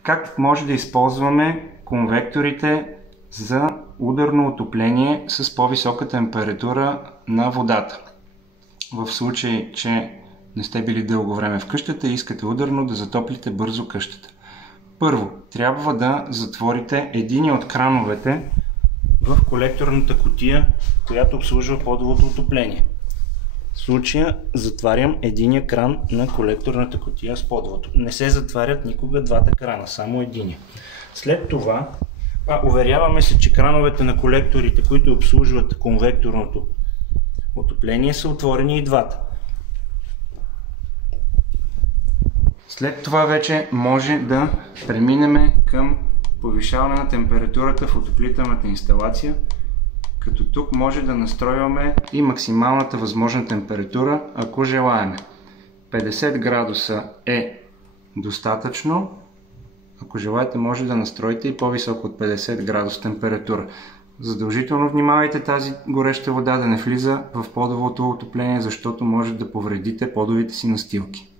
Как може да използваме конвекторите за ударно отопление с по-висока температура на водата? В случай, че не сте били дълго време в къщата и искате ударно да затоплите бързо къщата. Първо, трябва да затворите един от крановете в колекторната кутия, която обслужва подовото отопление. В случая затварям единия кран на колекторната кутия с подовото. Не се затварят никога двата крана, само единия. След това уверяваме се, че крановете на колекторите, които обслужват конвекторното отопление, са отворени и двата. След това вече може да преминем към повишаване на температурата в отоплителната инсталация, като тук може да настройваме и максималната възможна температура, ако желаем. 50 градуса е достатъчно. Ако желаете, може да настроите и по-високо от 50 градуса температура. Задължително внимавайте тази гореща вода да не влиза в подовото отопление, защото може да повредите подовите си настилки.